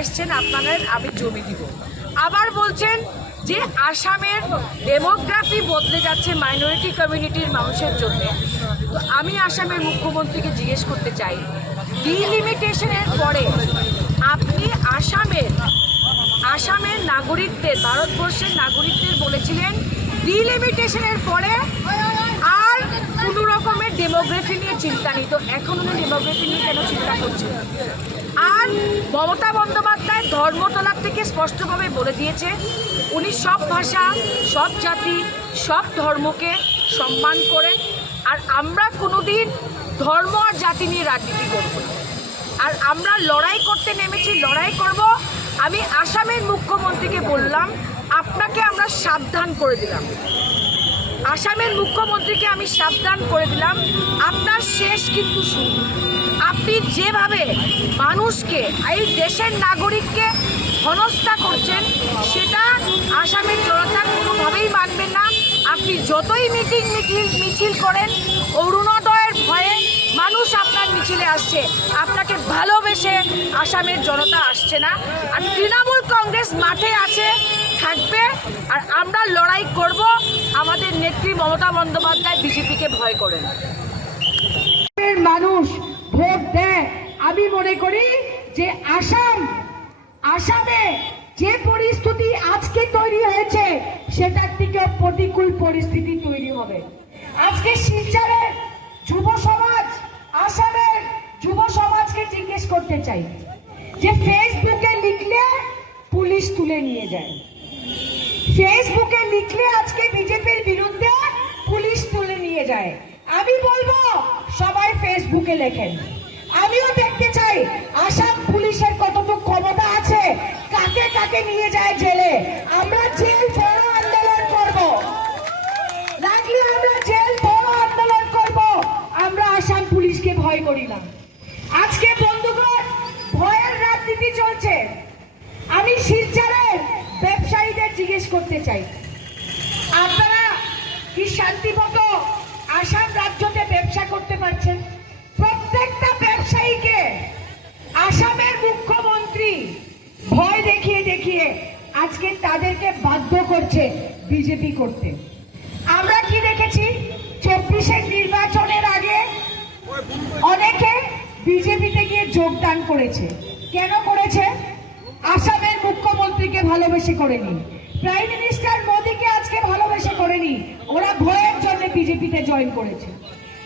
এসছেন আপনাদের আমি জমি দিব। আবার বলছেন যে আসামের ডেমোগ্রাফি বদলে যাচ্ছে মাইনরিটি কমিউনিটির মানুষের জন্য। তো আমি আসামের মুখ্যমন্ত্রীকে জিজ্ঞেস করতে চাই, ডিলিমিটেশনের পরে আপনি আসামের নাগরিকদের, ভারতবর্ষের নাগরিকদের বলেছিলেন ডিলিমিটেশনের পরে আর কোনো রকমের ডেমোগ্রাফি নিয়ে চিন্তা নেই। তো এখন উনি ডেমোগ্রাফি নিয়ে কেন চিন্তা করছেন? আর মমতা বন্দ্যোপাধ্যায় ধর্মতলার থেকে স্পষ্টভাবে বলে দিয়েছে উনি সব ভাষা, সব জাতি, সব ধর্মকে সম্মান করেন। আর আমরা কোনোদিন ধর্ম আর জাতি নিয়ে রাজনীতি করব না। আর আমরা লড়াই করতে নেমেছি, লড়াই করব। আমি আসামের মুখ্যমন্ত্রীকে বললাম, আপনাকে আমরা সাবধান করে দিলাম, আসামের মুখ্যমন্ত্রীকে আমি সাবধান করে দিলাম, আপনার শেষ কিন্তু শুরু। আপনি যেভাবে মানুষকে, এই দেশের নাগরিককে হেনস্থা করছেন সেটা আসামের জনতা কোনোভাবেই মানবেন না। আপনি যতই মিছিল করেন, অরুণোদয়ের ভয়ে মানুষ আপনার মিছিলে আসছে, আপনাকে ভালোবেসে আসামের জনতা আসছে না। আর তৃণমূল কংগ্রেস মাঠে আছে, থাকবে, আর আমরা লড়াই করব। আমাদের নেত্রী মমতা বন্দ্যোপাধ্যায় বিজেপিকে ভয় করেন। মানুষ ভোট দেয়। আমি মনে করি যে আসামে যে পরিস্থিতি আজকে তৈরি হয়েছে সেটার থেকে প্রতিকূল পরিস্থিতি তৈরি হবে। আজকে শিলচরের যুব সমাজ, আসামের যুব সমাজকে জিজ্ঞেস করতে চাই যে ফেসবুকে লিখলে পুলিশ তুলে নিয়ে যায়, ফেসবুকে লিখলে আজকে বিজেপির বিরুদ্ধে পুলিশ তুলে নিয়ে যায়। আমি বলবো সবাই ফেসবুকে লেখেন। আমিও দেখতে চাই আসাম পুলিশের কতটুকু ক্ষমতা আছে, কাকে কাকে নিয়ে যায় জেলে। আমরা জেল বড় আন্দোলন করব, লাগলে আমরা জেল বড় আন্দোলন করব। আমরা আসাম পুলিশকে ভয় করি না। আজকে বন্ধুগণ, ভয়ের রাজনীতি চলছে। আমি শিলচরের ব্যবসায়ীদের জিজ্ঞেস করতে চাই, আপনারা কি শান্তিমত আসাম রাজ্যতে ব্যবসা করতে পারছেন? প্রত্যেকটা ব্যবসায়ীকে আসামের মুখ্যমন্ত্রী ভয় দেখিয়ে দেখিয়ে আজকে তাদেরকে বাধ্য করছে বিজেপি করতে। আমরা কি দেখেছি 24-এর নির্বাচনের আগে অনেকে বিজেপিতে গিয়ে যোগদান করেছে। কেন করেছে? আসামের মুখ্যমন্ত্রীকে ভালোবেসে করেনি, প্রাইম মিনিস্টার মোদীকে আজকে ভালোবেসে করেনি, ওরা ভয়ের জন্য বিজেপিতে জয়েন করেছে।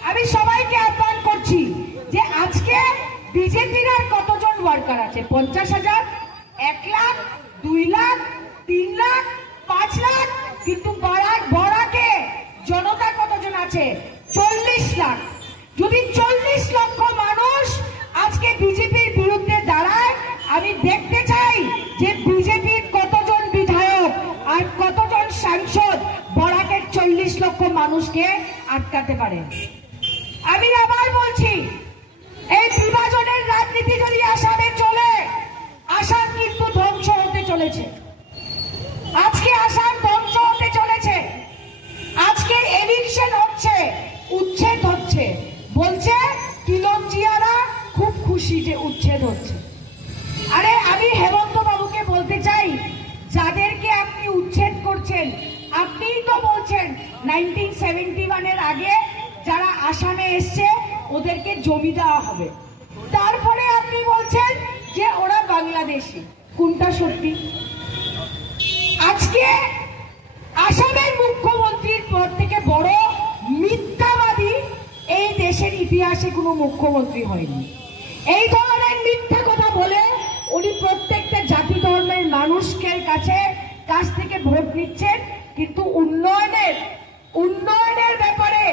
আমি সবাইকে আহ্বান করছি যে আজকে বিজেপির আর কতজন ওয়ার্কার আছে? 50,000, 1 লাখ, 2 লাখ, 3 লাখ, 5 লাখ, কিন্তু বরাকে জনতা কতজন আছে? 40 লাখ। যদি 40 লক্ষ মানুষ আজকে বিজেপির বিরুদ্ধে দাঁড়ায়, আমি দেখতে চাই যে বিজেপির কতজন বিধায়ক আর কতজন সাংসদ বরাকের 40 লক্ষ মানুষকে আটকাতে পারে। আমি আবার বলছি, এই বিভাজনের রাজনীতি যদি আসামে চলে, আসাম কিন্তু ধ্বংস হতে চলেছে। আজকে আসাম ধ্বংস হতে চলেছে। আজকে এলিকশন হচ্ছে, উচ্ছেদ হচ্ছে, বলছে কিলঞ্জিয়ারা খুব খুশি যে উচ্ছেদ হচ্ছে। আরে আমি হেমন্ত বাবুকে বলতে চাই, যাদেরকে আপনি উচ্ছেদ করছেন, আপনিই তো বলছেন 1971-এর আগে যারা আসামে এসছে ওদেরকে জমি দেওয়া হবে, তারপরে আপনি বলছেন যে ওরা বাংলাদেশি। কোনটা সত্যি? আজকে আসামের মুখ্যমন্ত্রীর পর থেকে বড় মিথ্যাবাদী এই দেশের ইতিহাসে কোনো মুখ্যমন্ত্রী হয়নি। এই ধরনের মিথ্যা কথা বলে উনি প্রত্যেকটা জাতি ধর্মের মানুষের কাছ থেকে ভোট নিচ্ছেন, কিন্তু উন্নয়নের ব্যাপারে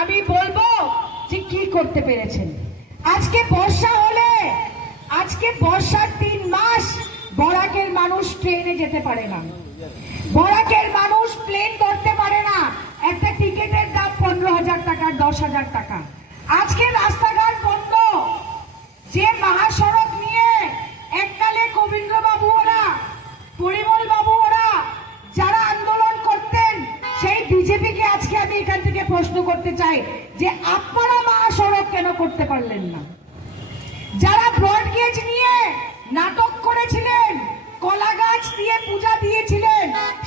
আমি বলবো যে কি করতে পেরেছেন। আজকে বর্ষা হলে, আজকে বর্ষার 3 মাস বরাকের মানুষ ট্রেনে যেতে পারে না, বরাকের মানুষ প্লেন ধরতে পারে না। একটা টিকিটের দাম 15,000 টাকা, 10,000 টাকা। আজকে রাস্তাঘাট বন্ধ। যে মহাসড়ক নিয়ে এককালে কবীন্দ্র বাবু ওরা, পরিমল বাবু ওরা যারা আন্দোলন করতেন, সেই বিজেপিকে আজকে আমি এখান থেকে প্রশ্ন করতে চাই যে আপনারা মহাসড়ক কেন করতে পারলেন না? যারা ব্রডগেজ নিয়ে নাটক করেছিলেন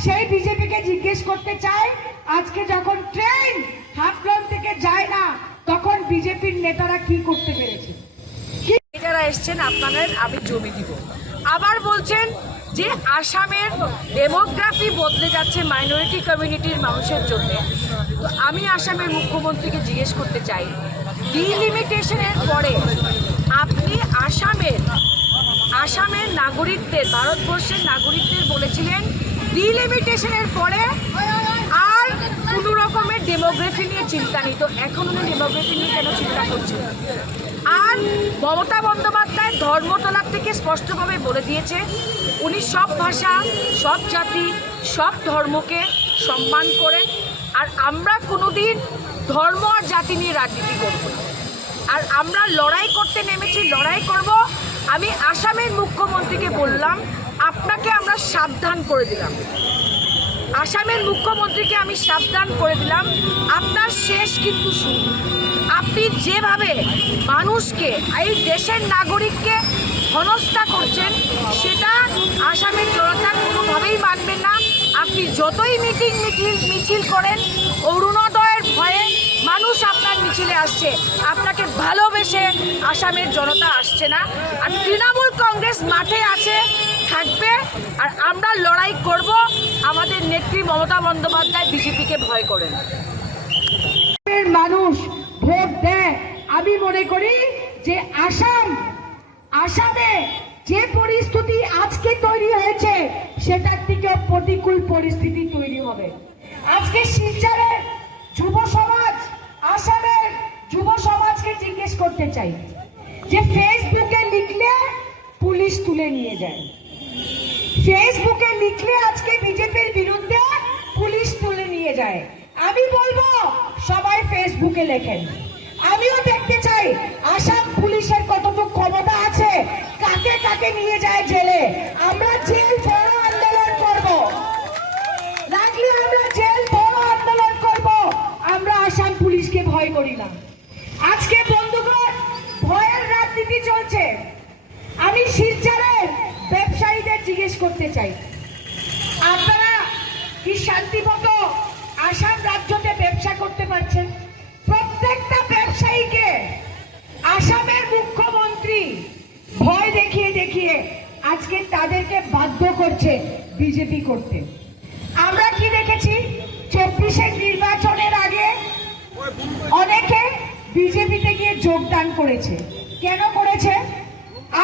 সেই বিজেপিকে জিজ্ঞেস করতে চাই, আজকে যখন ট্রেন হাফলং থেকে যায় না তখন বিজেপির নেতারা কি করতে পেরেছে? যারা এসছেন আপনাদের আমি জমি দিব, আবার বলছেন যে আসামের ডেমোগ্রাফি বদলে যাচ্ছে মাইনরিটি কমিউনিটির মানুষের জন্য। তো আমি আসামের মুখ্যমন্ত্রীকে জিজ্ঞেস করতে চাই, ডিলিমিটেশনের পরে আপনি আসামের নাগরিকদের, ভারতবর্ষের নাগরিকদের বলেছিলেন ডিলিমিটেশনের পরে আর কোনো রকমের ডেমোগ্রাফি নিয়ে চিন্তা নেই। তো এখন উনি ডেমোগ্রাফি নিয়ে কেন চিন্তা করছেন? আর মমতা বন্দ্যোপাধ্যায় ধর্মতলার থেকে স্পষ্টভাবে বলে দিয়েছে উনি সব ভাষা, সব জাতি, সব ধর্মকে সম্মান করেন। আর আমরা কোনোদিন ধর্ম আর জাতি নিয়ে রাজনীতি করব না। আর আমরা লড়াই করতে নেমেছি, লড়াই করব। আমি আসামের মুখ্যমন্ত্রীকে বললাম, আপনাকে আমরা সাবধান করে দিলাম, আসামের মুখ্যমন্ত্রীকে আমি সাবধান করে দিলাম, আপনার শেষ কিন্তু শুরু। আপনি যেভাবে মানুষকে, এই দেশের নাগরিককে হেনস্থা করছেন সেটা আসামের জনতা কোনোভাবেই মানবেন না। আপনি যতই মিছিল করেন, অরুণোদয়ের ভয়ে মানুষ আপনার মিছিলে আসছে, আপনাকে ভালোবেসে আসামের জনতা আসছে না। আর তৃণমূল কংগ্রেস মাঠে আছে, থাকবে, আর আমরা লড়াই করব। আমাদের নেত্রী মমতা বন্দ্যোপাধ্যায় বিজেপিকে ভয় করেন। মানুষ ভোট দেয়। আমি মনে করি যে আসামে যে পরিস্থিতি আজকে তৈরি হয়েছে সেটার থেকে প্রতিকূল পরিস্থিতি তৈরি হবে। আজকে শিলচরের যুব সমাজ, আসামের যুব সমাজকে জিজ্ঞেস করতে চাই যে ফেসবুকে লিখলে পুলিশ তুলে নিয়ে যায়, ফেসবুকে লিখলে আজকে বিজেপির বিরুদ্ধে পুলিশ তুলে নিয়ে যায়। আমি বলবো সবাই ফেসবুকে লেখেন। আমিও দেখতে চাই আসাম পুলিশের কতটুকু ক্ষমতা আছে, কাকে কাকে নিয়ে যায় জেলে। আমরা জেল বড় আন্দোলন করব, লাগলে আমরা জেল বড় আন্দোলন করব। আমরা আসাম পুলিশকে ভয় করি না। আজকে বন্ধুগণ, ভয়ের রাজনীতি চলছে। আমি শিলচরের ব্যবসায়ীদের জিজ্ঞেস করতে চাই, আপনারা কি শান্তিমতো আসাম রাজ্যতে ব্যবসা করতে পারছেন? প্রত্যেকটা ব্যবসায়ীকে আসামের মুখ্যমন্ত্রী ভয় দেখিয়ে দেখিয়ে আজকে তাদেরকে বাধ্য করছে বিজেপি করতে। আমরা কি দেখেছি, 24-এর নির্বাচনের আগে অনেকে বিজেপিতে গিয়ে যোগদান করেছে। কেন করেছে?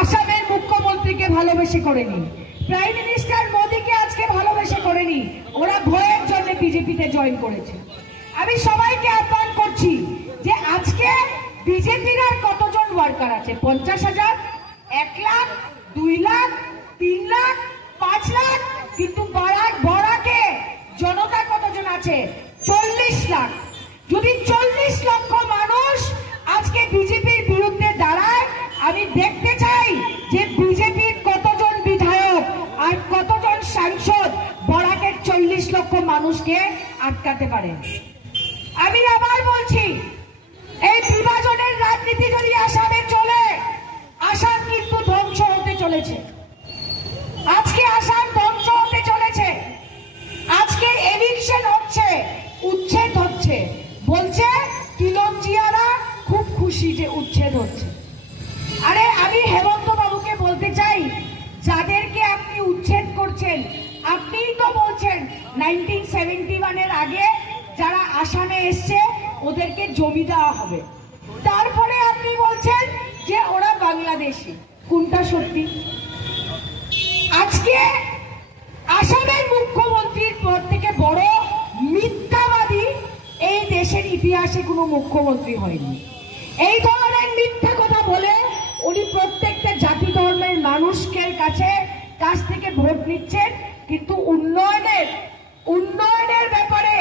আসামের মুখ্যমন্ত্রীকে ভালোবেসে করেনি, প্রাইম মিনিস্টার মোদীকে আজকে ভালোবেসে করেনি, ওরা ভয়ের জন্য বিজেপিতে জয়েন করেছে। আমি সবাইকে আহ্বান করছি যে আজকে বিজেপির আর কতজন ওয়ার্কার আছে? 50,000, 1 লাখ, 2 লাখ, 3 লাখ, 5 লাখ, কিন্তু বরাকে জনতা কতজন আছে? 40 লাখ। যদি 40 লক্ষ মানুষ আজকে বিজেপির বিরুদ্ধে দাঁড়ায়, আমি দেখতে চাই যে বিজেপির কতজন বিধায়ক আর কতজন সাংসদ বরাকের 40 লক্ষ মানুষকে আটকাতে পারে। আমি আবার বলছি, এই বিভাজনের রাজনীতি যদি আসামে চলে, আসাম কিন্তু ধ্বংস হতে চলেছে। আজকে আসাম ধ্বংস হতে চলেছে। আজকে এভিকশন হচ্ছে, উচ্ছেদ হচ্ছে, বলছে তিলঞ্জিয়ারা খুব খুশি যে উচ্ছেদ হচ্ছে। আরে আমি হেমন্ত বাবুকে বলতে চাই, যাদেরকে আপনি উচ্ছেদ করছেন, আপনিই তো বলছেন 1971-এর আগে যারা আসামে এসছে ওদেরকে জমি দেওয়া হবে, তারপরে আপনি বলছেন যে ওরা বাংলাদেশি। কোনটা সত্যি? আজকে আসামের মুখ্যমন্ত্রীর পর থেকে বড় মিথ্যাবাদী এই দেশের ইতিহাসে কোনো মুখ্যমন্ত্রী হয়নি। এই ধরনের মিথ্যা কথা বলে উনি প্রত্যেকটা জাতি ধর্মের মানুষের কাছ থেকে ভোট নিচ্ছেন, কিন্তু উন্নয়নের ব্যাপারে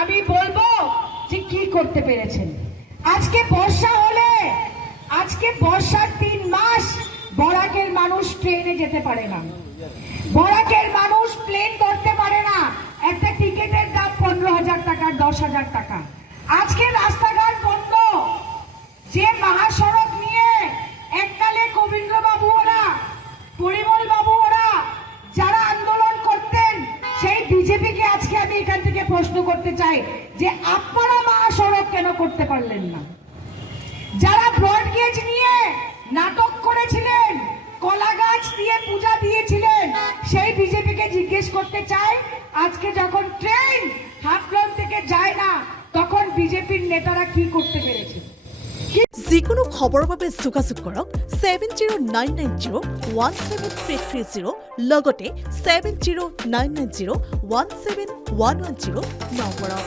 আমি বলবো যে কি করতে পেরেছেন। আজকে বর্ষা হলে, আজকে বর্ষার 3 মাস বরাকের মানুষ ট্রেনে যেতে পারে না, বরাকের মানুষ প্লেন ধরতে পারে না। একটা টিকিটের দাম 15,000 টাকা, 10,000 টাকা। আজকে রাস্তাঘাট বন্ধ। যে মহাসড়ক নিয়ে এককালে কবীন্দ্র বাবু ওরা, পরিমল বাবু ওরা যারা আন্দোলন করতেন, সেই বিজেপি প্রশ্ন করতে চাই যে আপনারা মহাসড়ক কেন করতে পারলেন না? যারা ব্রডগেজ নিয়ে নাটক করেছিলেন, কলা গাছ দিয়ে পূজা দিয়েছিলেন, সেই বিজেপিকে জিজ্ঞেস করতে চাই, আজকে যখন ট্রেন হাফলং থেকে যায় না, তখন বিজেপির নেতারা কি করতে পেরেছে? যিকোনো খবৰৰ বাবে যোগাযোগ কৰক 7099017330 লগতে 7099017110 নম্বৰত।